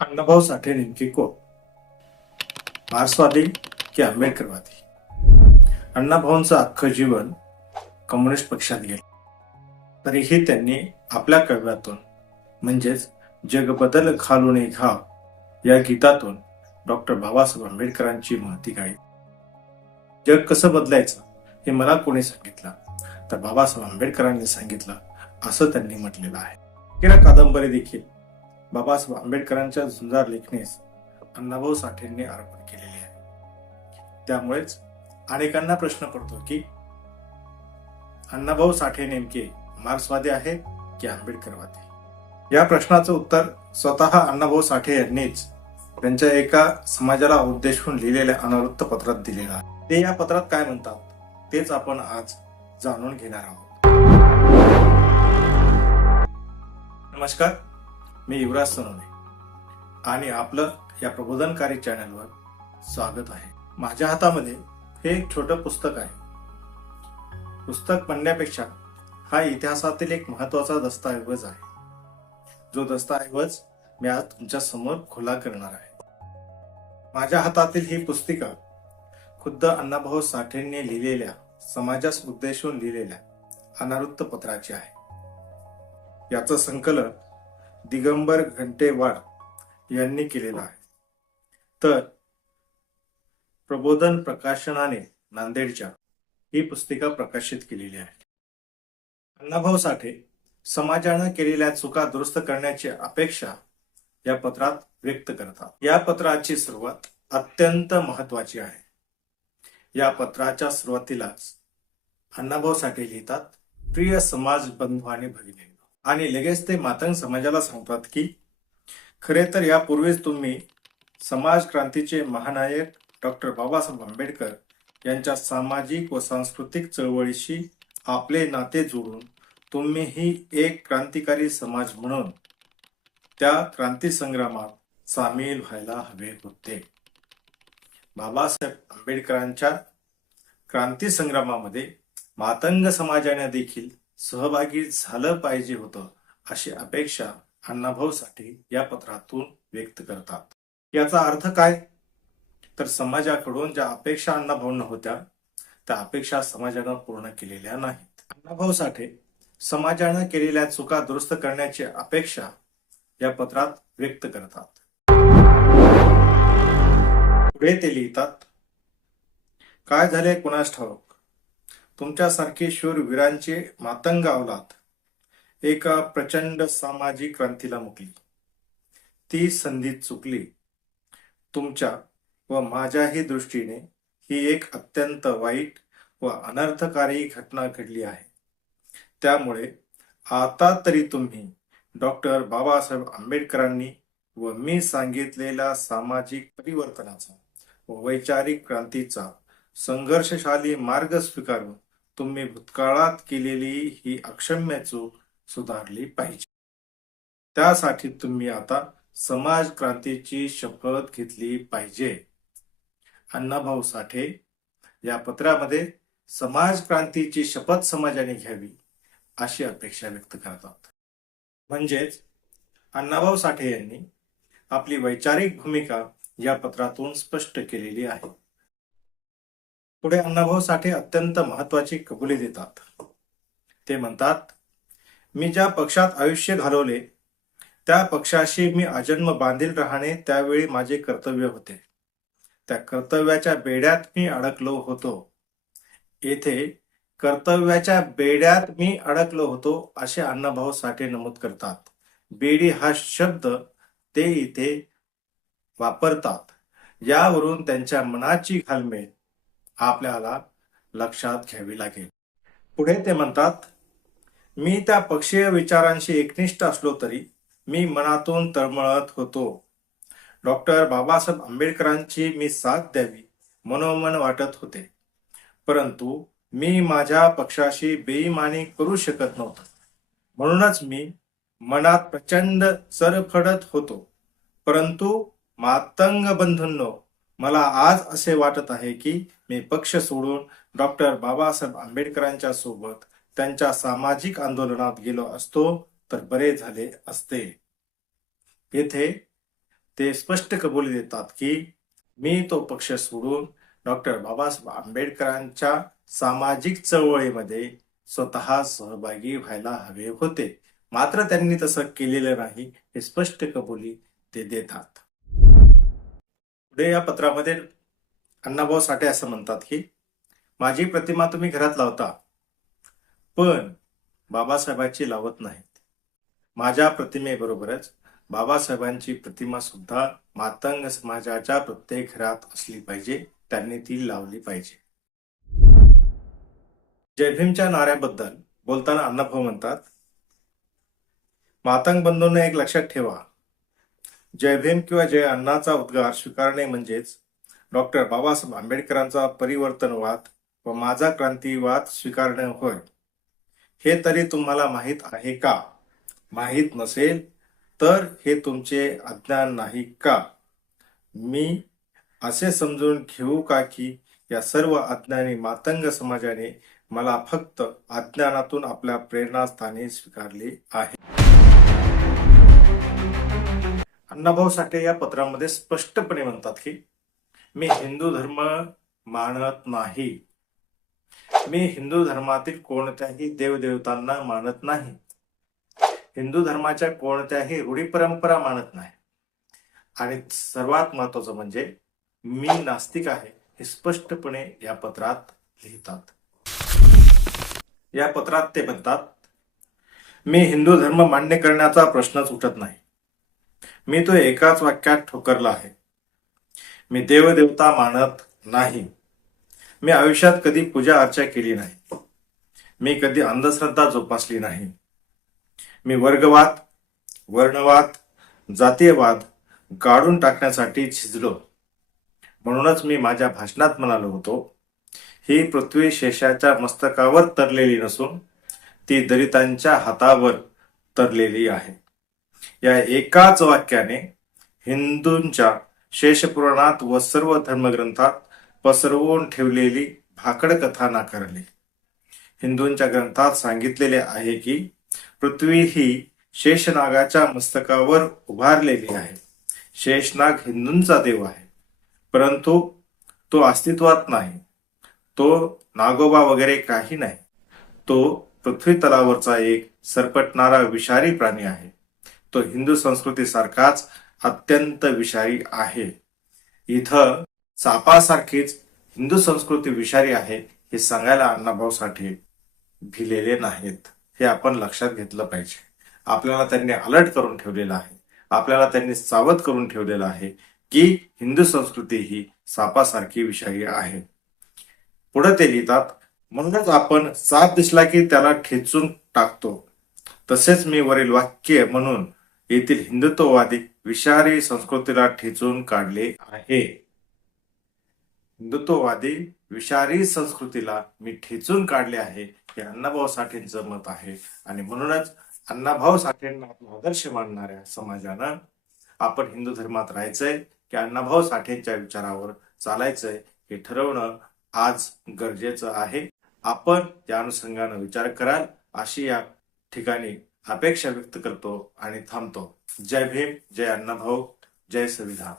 अण्णाभाऊ साठे नेमके कोण? मार्क्सवादी की आंबेडकरवादी? अण्णाभाऊंचं अख्खं जीवन कम्युनिस्ट पक्षात गेलं, तरीही त्यांनी आपल्या काव्यातून म्हणजेच जग बदल घालून घाव या गीतातून डॉक्टर बाबासाहेब आंबेडकरांची महती गायली. जग कसं बदलायचं हे मला कोणी सांगितलं तर बाबासाहेब आंबेडकरांनी सांगितलं, असं त्यांनी म्हटलेलं आहे. किरा कादंबरी देखील बाबासाहेब आंबेडकरांच्या झुंजार लेखणीस अण्णाभाऊ साठेंनी अर्पण केलेली आहे. त्यामुळेच अनेकांना प्रश्न पडतो की अण्णाभाऊ साठे नेमके मार्क्सवादी आहेत की आंबेडकरवादी? या प्रश्नाचं उत्तर स्वतः अण्णाभाऊ साठे यांनीच त्यांच्या एका समाजाला उद्देशून लिहिलेल्या अनावृत्त पत्रात दिलेलं आहे. ते या पत्रात काय म्हणतात तेच आपण आज जाणून घेणार आहोत. नमस्कार, मी युवराज सोनवणे आणि आपलं या प्रबोधनकारी चॅनलवर स्वागत आहे. माझ्या हातामध्ये हे एक छोटं पुस्तक आहे. पुस्तक म्हणण्यापेक्षा हा इतिहासातील एक महत्वाचा दस्तऐवज आहे, जो दस्तऐवज मी आज तुमच्या समोर खुला करणार आहे. माझ्या हातातील ही पुस्तिका खुद्द अण्णाभाऊ साठेंनी लिहिलेल्या, समाजास उद्देशून लिहिलेल्या अनावृत्त पत्राची आहे. याचं संकलन दिगंबर घंटेवाड यांनी केलेलं आहे. तर प्रबोधन प्रकाशनाने नांदेडच्या ही पुस्तिका प्रकाशित केलेली आहे. अण्णाभाऊ साठे समाजानं केलेल्या चुका दुरुस्त करण्याची अपेक्षा या पत्रात व्यक्त करतात. या पत्राची सुरुवात अत्यंत महत्वाची आहे. या पत्राच्या सुरुवातीलाच अण्णाभाऊ साठे लिहितात, प्रिय समाज बंधू आणि भगिनी, आणि लगेच ते मातंग समाजाला सांगतात की खरे तर यापूर्वीच तुम्ही समाज क्रांतीचे महानायक डॉक्टर बाबासाहेब आंबेडकर यांच्या सामाजिक व सांस्कृतिक चळवळीशी आपले नाते जोडून तुम्हीही एक क्रांतिकारी समाज म्हणून त्या क्रांती संग्रामात सामील व्हायला हवे होते. बाबासाहेब आंबेडकरांच्या क्रांती संग्रामामध्ये मातंग समाजाने देखील सहभागी झालं पाहिजे होतं, अशी अपेक्षा अण्णाभाऊ साठे या पत्रातून व्यक्त करतात. याचा अर्थ काय? तर समाजाकडून ज्या अपेक्षा अण्णाभाऊंना होत्या त्या अपेक्षा समाजानं पूर्ण केलेल्या नाहीत. अण्णाभाऊ साठे समाजानं केलेल्या चुका दुरुस्त करण्याची अपेक्षा या पत्रात व्यक्त करतात. पुढे ते लिहितात, काय झाले कुणास ठाऊक, तुमच्यासारखे शूरवीरांची मातंग अवलाद एका प्रचंड सामाजिक क्रांतीला मुकली. ती संधी चुकली. तुमच्या व माझ्याही दृष्टीने ही एक अत्यंत वाईट व अनर्थकारी घटना घडली आहे. त्यामुळे आता तरी तुम्ही डॉक्टर बाबासाहेब आंबेडकरांनी व मी सांगितलेला सामाजिक परिवर्तनाचा व वैचारिक क्रांतीचा संघर्षशाली मार्ग स्वीकारून तुम्ही भूतकाळात केलेली ही अक्षम्य चूक सुधारली पाहिजे. त्यासाठी तुम्ही आता समाज क्रांतीची शपथ घेतली पाहिजे. अण्णाभाऊ साठे या पत्रामध्ये समाज क्रांतीची शपथ समाजाने घ्यावी अशी अपेक्षा व्यक्त करतात. म्हणजेच अण्णाभाऊ साठे यांनी आपली वैचारिक भूमिका या पत्रातून स्पष्ट केलेली आहे. पुढे अण्णाभाऊ साठे अत्यंत महत्वाची कबुली देतात. ते म्हणतात, मी ज्या पक्षात आयुष्य घालवले त्या पक्षाशी मी आजन्म बांधील राहणे त्यावेळी माझे कर्तव्य होते. त्या कर्तव्याच्या बेड्यात मी अडकलो होतो. येथे कर्तव्याच्या बेड्यात मी अडकलो होतो असे अण्णाभाऊ साठे नमूद करतात. बेडी हा शब्द ते इथे वापरतात. यावरून त्यांच्या मनाची घालमेल आपल्याला लक्षात घ्यावी लागेल. पुढे ते म्हणतात, मी त्या पक्षीय विचारांशी एकनिष्ठ असलो तरी मी मनातून तळमळत होतो. डॉक्टर बाबासाहेब आंबेडकरांची मी साथ द्यावी मनोमन वाटत होते, परंतु मी माझ्या पक्षाशी बेईमानी करू शकत नव्हतो. म्हणूनच मी मनात प्रचंड चरफडत होतो. परंतु मातंग बंधूंनो, मला आज असे वाटत आहे की मी पक्ष सोडून डॉक्टर बाबासाहेब आंबेडकरांच्या सोबत त्यांच्या सामाजिक आंदोलनात गेलो असतो तर बरे झाले असते. येथे ते स्पष्ट कबुली देतात की मी तो पक्ष सोडून डॉक्टर बाबासाहेब आंबेडकरांच्या सामाजिक चळवळीमध्ये स्वतः सहभागी व्हायला हवे होते. मात्र त्यांनी तसं केलेलं नाही हे स्पष्ट कबुली ते देतात. पुढे या पत्रामध्ये अण्णाभाऊ साठे असं म्हणतात की माझी प्रतिमा तुम्ही घरात लावता, पण बाबासाहेबांची लावत नाहीत. माझ्या प्रतिमेबरोबरच बाबासाहेबांची प्रतिमा सुद्धा मातंग समाजाच्या प्रत्येक घरात असली पाहिजे, त्यांनी ती लावली पाहिजे. जय भीमच्या नाऱ्याबद्दल बोलताना अण्णाभाऊ म्हणतात, मातंग बंधूंनो एक लक्षात ठेवा, जय भीम किंवा जय अण्णाचा उद्गार स्वीकारणे म्हणजेच डॉक्टर बाबासाहेब आंबेडकरांचा परिवर्तनवाद व माझा क्रांतीवाद स्वीकारणे होय. हे तरी तुम्हाला माहीत आहे का? माहीत नसेल तर हे तुमचे अज्ञान नाही का? मी असे समजून घेऊ का की या सर्व अज्ञानी मातंग समाजाने मला फक्त अज्ञानातून आपल्या प्रेरणास्थानी स्वीकारले आहे. अण्णाभाऊ साठे या पत्रामध्ये स्पष्टपणे म्हणतात की मी हिंदू धर्म मानत नाही. मी हिंदू धर्मातील कोणत्याही देवदेवतांना मानत नाही. हिंदू धर्माच्या कोणत्याही रूढी परंपरा मानत नाही. आणि सर्वात महत्वाचं म्हणजे मी नास्तिक आहे हे स्पष्टपणे या पत्रात लिहितात. या पत्रात ते म्हणतात, मी हिंदू धर्म मान्य करण्याचा प्रश्नच उठत नाही. मी तो एकाच वाक्यात ठोकरला आहे. मी देवदेवता मानत नाही. मी आयुष्यात कधी पूजा अर्चा केली नाही. मी कधी अंधश्रद्धा जोपासली नाही. मी वर्गवाद, वर्णवाद, जातीयवाद काढून टाकण्यासाठी झिजलो. म्हणूनच मी माझ्या भाषणात म्हणालो होतो, ही पृथ्वी शेषाच्या मस्तकावर तरलेली नसून ती दलितांच्या हातावर तरलेली आहे. या एकाच वाक्याने हिंदूंच्या शेषपुराणात व सर्व धर्मग्रंथात पसरवून ठेवलेली भाकड कथा नाकारली. हिंदूंच्या ग्रंथात सांगितलेले आहे की पृथ्वी ही शेषनागाच्या मस्तकावर उभारलेली आहे. शेषनाग हिंदूंचा देव आहे, परंतु तो अस्तित्वात नाही. तो नागोबा वगैरे काही नाही. तो पृथ्वी तलावरचा एक सरपटणारा विषारी प्राणी आहे. तो हिंदू संस्कृतीसारखाच अत्यंत विषारी आहे. इथं सापासारखीच हिंदू संस्कृती विषारी आहे हे सांगायला अण्णाभाऊ साठे भिलेले नाहीत. हे आपण लक्षात घेतलं पाहिजे. आपल्याला त्यांनी अलर्ट करून ठेवलेलं आहे. आपल्याला त्यांनी सावध करून ठेवलेलं आहे की हिंदू संस्कृती ही सापासारखी विषारी आहे. पुढे ते लिहितात, म्हणूनच आपण साप दिसला की त्याला ठेचून टाकतो. तसेच मी वरील वाक्य म्हणून येथील हिंदुत्ववादी विषारी संस्कृतीला ठेचून काढले आहे. हिंदुत्ववादी विषारी संस्कृतीला मी ठेचून काढले आहे हे अण्णाभाऊ साठेंचं मत आहे. आणि म्हणूनच अण्णाभाऊ साठेंना आपला आदर्श मानणाऱ्या समाजानं आपण हिंदू धर्मात राहायचंय की अण्णाभाऊ साठेंच्या विचारावर चालायचंय हे ठरवणं आज गरजेचं आहे. आपण त्या अनुषंगानं विचार कराल अशी या ठिकाणी अपेक्षा व्यक्त करतो आणि थांबतो. जय भीम, जय अण्णाभाऊ, जय संविधान.